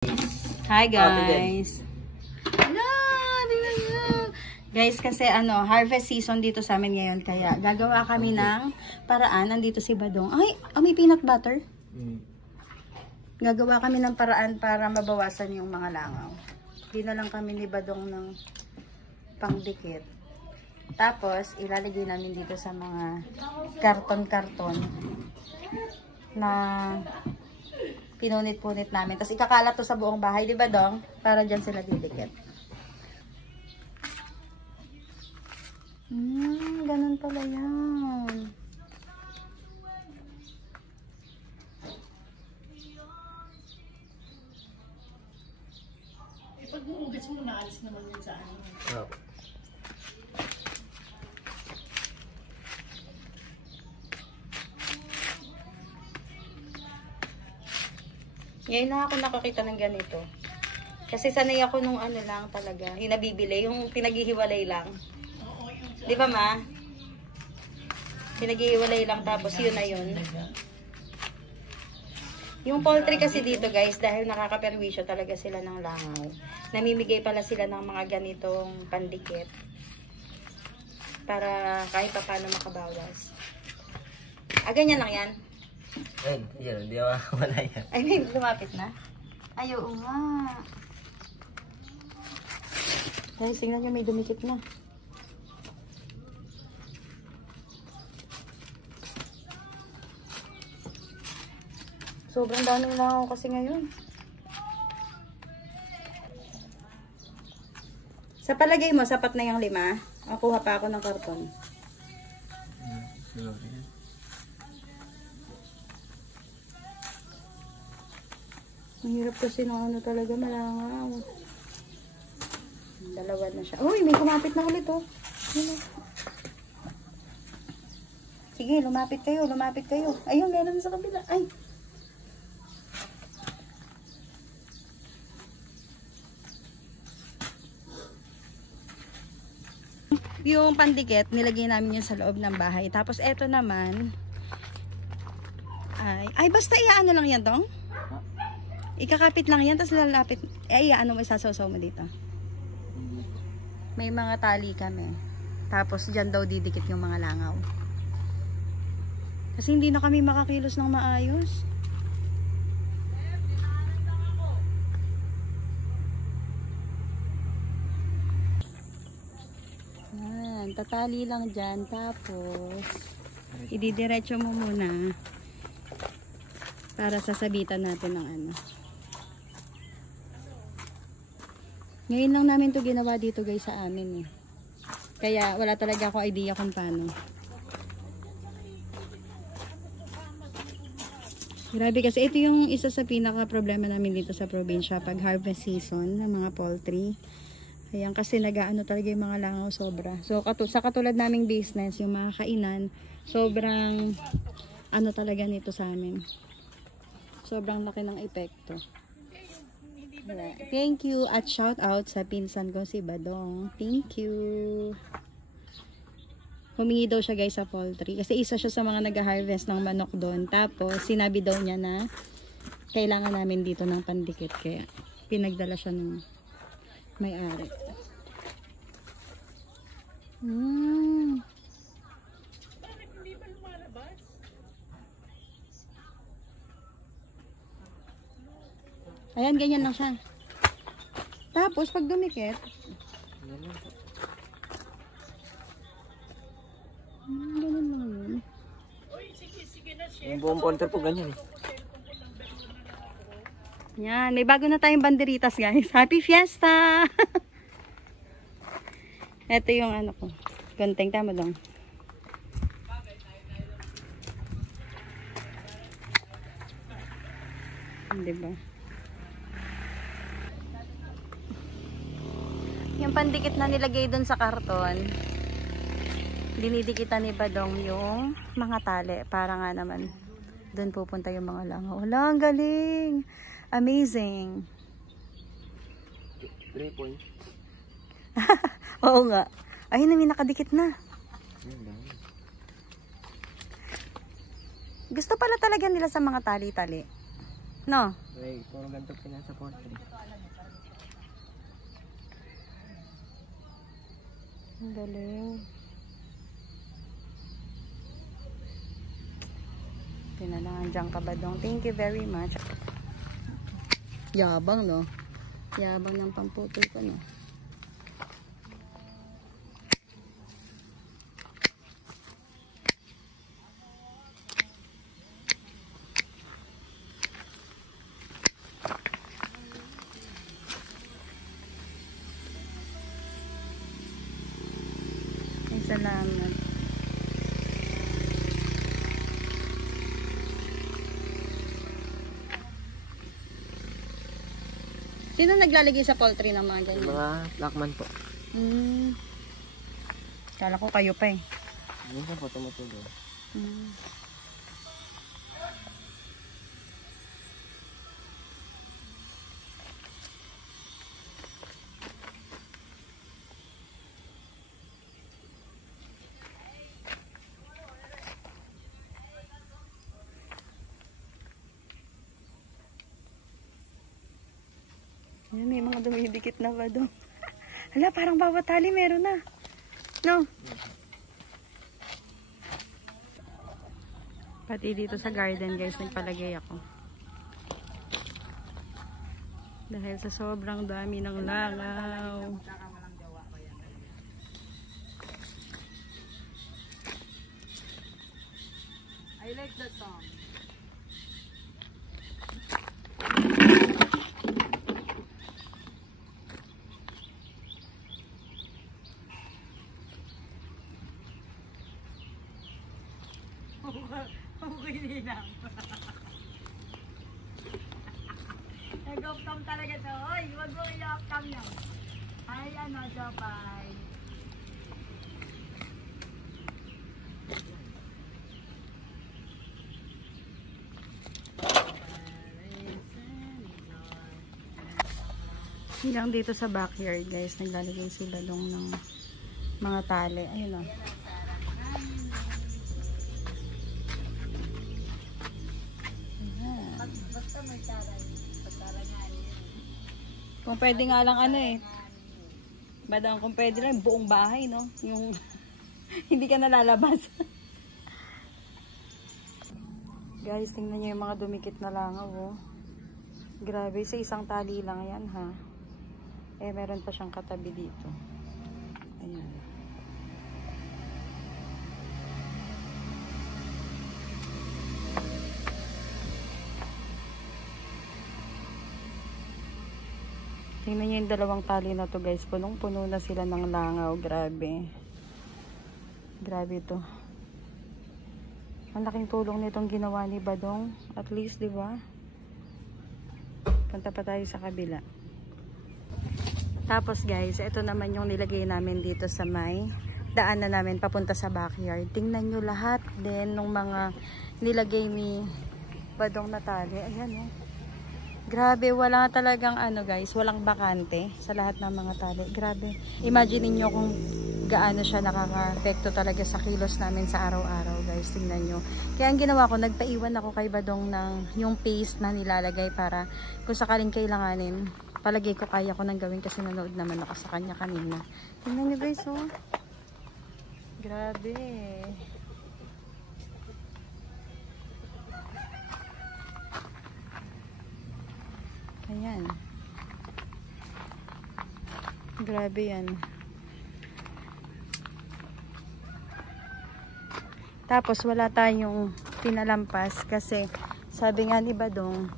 Hi guys. Hello, guys, kasi harvest season dito sa amin ngayon, kaya gagawa kami ng paraan. Nandito si Badong. Ay, may peanut butter. Gagawa kami ng paraan para mabawasan yung mga langaw. Di na lang kami ni Badong ng pangdikit. Tapos ilalagay namin dito sa mga karton-karton na pinunit-punit namin. Tapos ikakalat to sa buong bahay, di ba Dong? Para dyan sila didikit. Ganun pala yan. Pag uugas mo, naalis naman yun sa ano. Oh. Ngayon na ako nakakita ng ganito. Kasi sanay ako nung ano lang talaga. Yung nabibili, yung pinaghihiwalay lang. Di ba ma? Pinaghihiwalay lang tapos yun na yun. Yung poultry kasi dito guys, dahil nakakaperwisyo talaga sila ng langaw. Namimigay pala sila ng mga ganitong pandikit. Para kahit pa paano makabawas. Ganyan lang yan. Ayun, yun, hindi ako wala yan. Ay, may lumapit na. Ay, oo nga. Guys, tingnan nyo, may dumikit na. Sobrang daming langaw kasi ngayon. Sa palagay mo, sapat na yung 5? Kuha pa ako ng karton. Mahirap kasi ng ano talaga, malangaw. 2 na siya. Uy, may kumapit na ulit oh. Sige, lumapit kayo, lumapit kayo. Ayun, meron sa kabila. Ay. Yung pandikit, nilagay namin yun sa loob ng bahay. Tapos eto naman, ay basta iaano lang yan Dong? Ikakapit lang yan, tapos lalapit. Ano mo, isasaw-saw mo dito? May mga tali kami. Tapos dyan daw didikit yung mga langaw. Kasi hindi na kami makakilos ng maayos. Yan, tatali lang dyan. Tapos, ididiretso mo muna para sasabitan natin ng ano. Ngayon lang namin to ginawa dito guys sa amin eh. Kaya wala talaga ako idea kung paano. Grabe kasi ito yung isa sa pinaka problema namin dito sa probinsya pag harvest season ng mga poultry. Ayan kasi nagaano talaga yung mga langaw sobra. So sa katulad naming business, yung mga kainan, sobrang ano talaga nito sa amin. Sobrang laki ng epekto. Thank you at shout out sa pinsan ko si Badong. Thank you. Humingi daw siya guys sa poultry kasi isa siya sa mga nag-harvest ng manok doon. Tapos sinabi daw niya na kailangan namin dito ng pandikit kaya pinagdala siya ng may-ari. Ayan, ganyan lang siya. Tapos, pag dumikit, ganyan lang yun. Yung buong poultry po ganyan eh. Yan, may bago na tayong banderitas guys. Happy Fiesta! Ito yung ano ko. Konteng tama dong. Diba? Yung pandikit na nilagay dun sa karton, dinidikitan ni Badong yung mga tali para nga naman dun pupunta yung mga langaw. Wala, ang galing! Amazing! 3 points. Oo nga. Ayun na, may nakadikit na. Gusto pala talaga nila sa mga tali-tali. No? Ay, puro ganito pinasa poultry. Ang galing. Tinalangan dyan ka ba dong? Thank you very much. Yabang, no? Yabang ng pamputol ko, no? Ay, salamat. Sino naglalagay sa poultry ng mga ganyan? Mga blackman po. Kala ko kayo pa eh. Minsan po tumutulong. Ayan, may mga dumidikit na ba doon? Hala, parang bawat tali meron na. No? Pati dito sa garden guys, nagpalagay ako. Dahil sa sobrang dami ng langaw. I like that song. Okay lang. Nag-off-cam talaga to. Hoy, huwag mo i-off-cam yan. Ay, ano, Jopay. Hanggang dito sa backyard guys, naglalagay sila dong ng mga tali. Ayun o. Kung pwede nga lang ano eh. Badang kung pwede lang buong bahay, no? Yung hindi ka nalalabas. Guys, tingnan niyo yung mga dumikit na langaw, oh. Grabe, sa isang tali lang yan, ha. Eh, meron pa siyang katabi dito. Ayan. Tingnan niyo yung dalawang tali na to guys. Punong-puno na sila ng langaw. Grabe. Grabe to. Ang laking tulong nitong ginawa ni Badong. At least, di ba? Punta pa tayo sa kabila. Tapos guys, ito naman yung nilagay namin dito sa may daan na namin papunta sa backyard. Tingnan nyo lahat din ng mga nilagay ni Badong na tali. Ayan, oh. Grabe, wala talagang ano guys, walang bakante sa lahat ng mga tali. Grabe. Imagine niyo kung gaano siya nakaka-apekto talaga sa kilos namin sa araw-araw guys. Tingnan nyo. Kaya ang ginawa ko, nagpaiwan ako kay Badong ng yung paste na nilalagay para kung sakaling kailanganin, palagay ko kaya ko nang gawin kasi nanood naman ako sa kanya kanina. Tingnan nyo guys, oh. Grabe. Ayan. Grabe yan. Tapos wala tayong pinalampas kasi sabi nga ni Badong,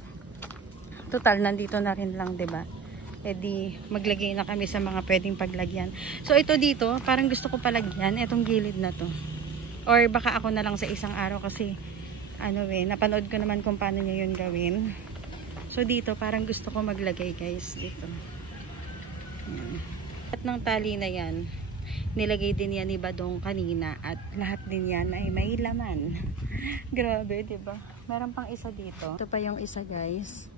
total nandito na rin lang, 'di ba? Eh di maglagay na kami sa mga pwedeng paglagyan. So ito dito, parang gusto ko palagyan etong gilid na to. Or baka ako na lang sa isang araw kasi ano napanood ko naman kung paano niya 'yun gawin. So dito parang gusto ko maglagay guys dito. Ayan. At ng tali na 'yan, nilagay din yan ni Badong kanina at lahat din yan ay may laman. Grabe, 'di ba? Meron pang isa dito. Ito pa yung isa, guys.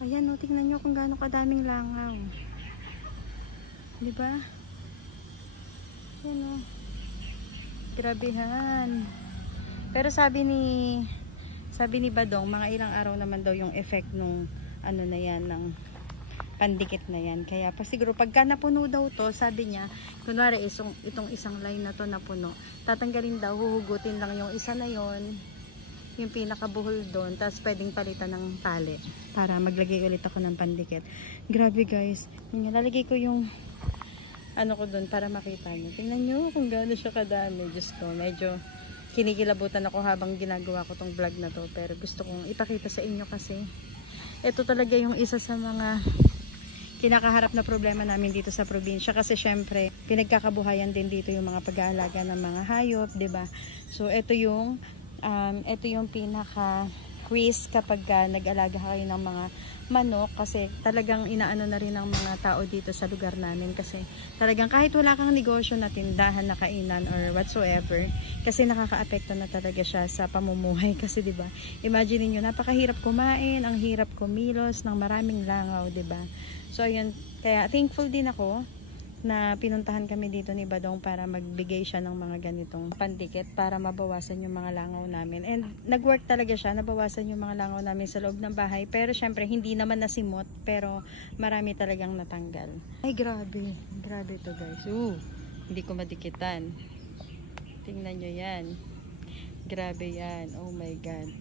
Ayan, oh, tingnan nyo kung gaano kadaming langaw. 'Di ba? Ayan, oh. Grabehan. Pero sabi Sabi ni Badong, mga ilang araw naman daw yung effect nung ano na yan, ng pandikit na yan. Kaya pa siguro pagka napuno daw to, sabi niya, kunwari itong isang line na to napuno, tatanggalin daw, huhugutin lang yung isa na yon, yung pinakabuhol doon, tapos pwedeng palitan ng tali para maglagay ulit ako ng pandikit. Grabe guys, lalagay ko yung ano ko doon para makita nyo. Tingnan nyo kung gaano siya kadami. Diyos ko, medyo kinikilabutan ako habang ginagawa ko tong vlog na to, pero gusto kong ipakita sa inyo kasi ito talaga yung isa sa mga kinakaharap na problema namin dito sa probinsya, kasi syempre pinagkakabuhayan din dito yung mga pag-aalaga ng mga hayop, 'di ba? So ito yung pinaka risk kapag nag-alaga kayo ng mga manok, kasi talagang inaano na rin ng mga tao dito sa lugar namin, kasi talagang kahit wala kang negosyo na tindahan na kainan or whatsoever, kasi nakakaapekto na talaga siya sa pamumuhay. Kasi 'di ba, imagine niyo, napakahirap kumain, ang hirap kumilos ng maraming langaw, 'di ba? So ayun, kaya thankful din ako na pinuntahan kami dito ni Badong para magbigay siya ng mga ganitong pandikit para mabawasan yung mga langaw namin. And nag-work talaga siya, nabawasan yung mga langaw namin sa loob ng bahay. Pero syempre hindi naman nasimot, pero marami talagang natanggal. Ay grabe, grabe to guys. Hindi ko madikitan. Tingnan nyo yan. Grabe yan, oh my god.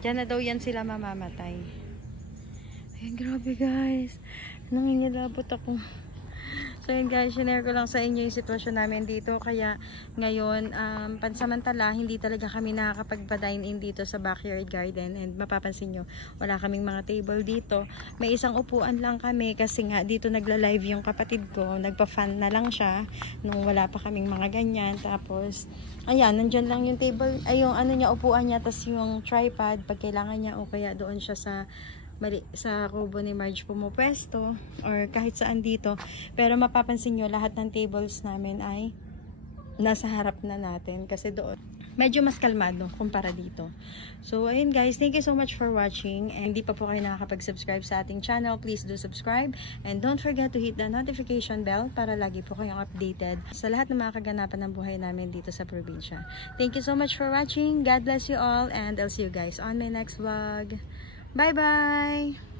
Diyan na daw yan sila mamamatay. Ay grabe guys, nangingilabot ako. So yun guys, share ko lang sa inyo yung sitwasyon namin dito. Kaya ngayon, pansamantala, hindi talaga kami nakakapagpa-dine in dito sa backyard garden. And mapapansin nyo, wala kaming mga table dito. May isang upuan lang kami kasi nga dito nagla-live yung kapatid ko. Nagpa-fan na lang siya nung wala pa kaming mga ganyan. Tapos, ayan, nandyan lang yung table, ay yung ano niya, upuan niya, tas yung tripod pag kailangan niya, o kaya doon siya sa kubo ni Marge pumupwesto or kahit saan dito. Pero mapapansin nyo, lahat ng tables namin ay nasa harap na natin kasi doon medyo mas kalmado kumpara dito. So ayun guys, thank you so much for watching, and hindi pa po kayo nakakapag-subscribe sa ating channel, please do subscribe, and don't forget to hit the notification bell para lagi po kayong updated sa lahat ng mga kaganapan ng buhay namin dito sa probinsya. Thank you so much for watching, God bless you all, and I'll see you guys on my next vlog. Bye bye!